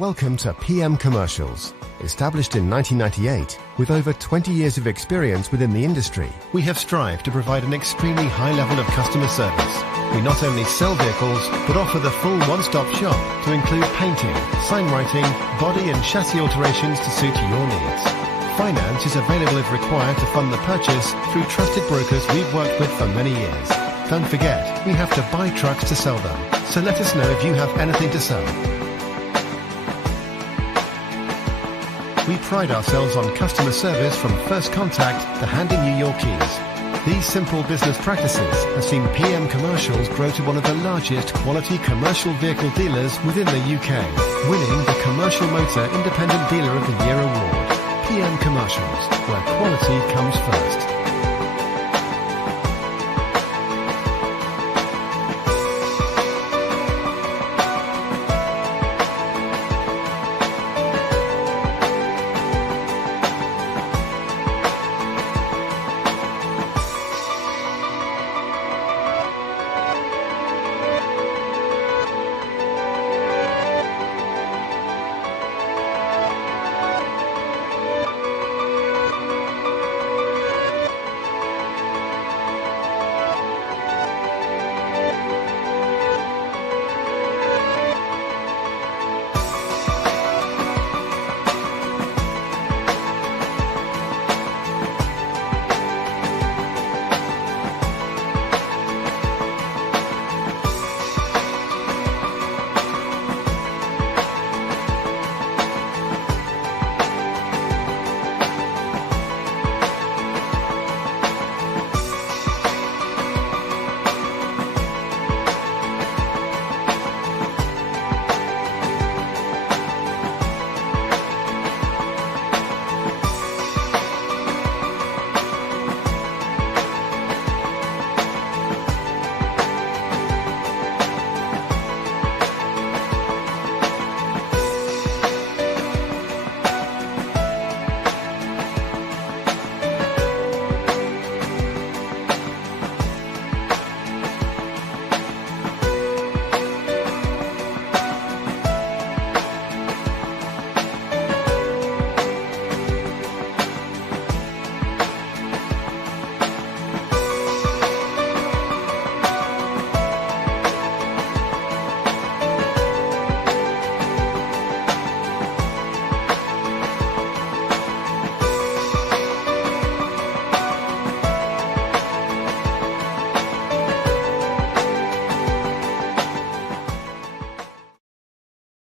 Welcome to PM Commercials. Established in 1998, with over 20 years of experience within the industry, we have strived to provide an extremely high level of customer service. We not only sell vehicles, but offer the full one-stop shop to include painting, sign writing, body and chassis alterations to suit your needs. Finance is available if required to fund the purchase through trusted brokers we've worked with for many years. Don't forget, we have to buy trucks to sell them, so let us know if you have anything to sell. We pride ourselves on customer service from first contact to handing you your keys. These simple business practices have seen PM Commercials grow to one of the largest quality commercial vehicle dealers within the UK, winning the Commercial Motor Independent Dealer of the Year award. PM Commercials, where quality comes first.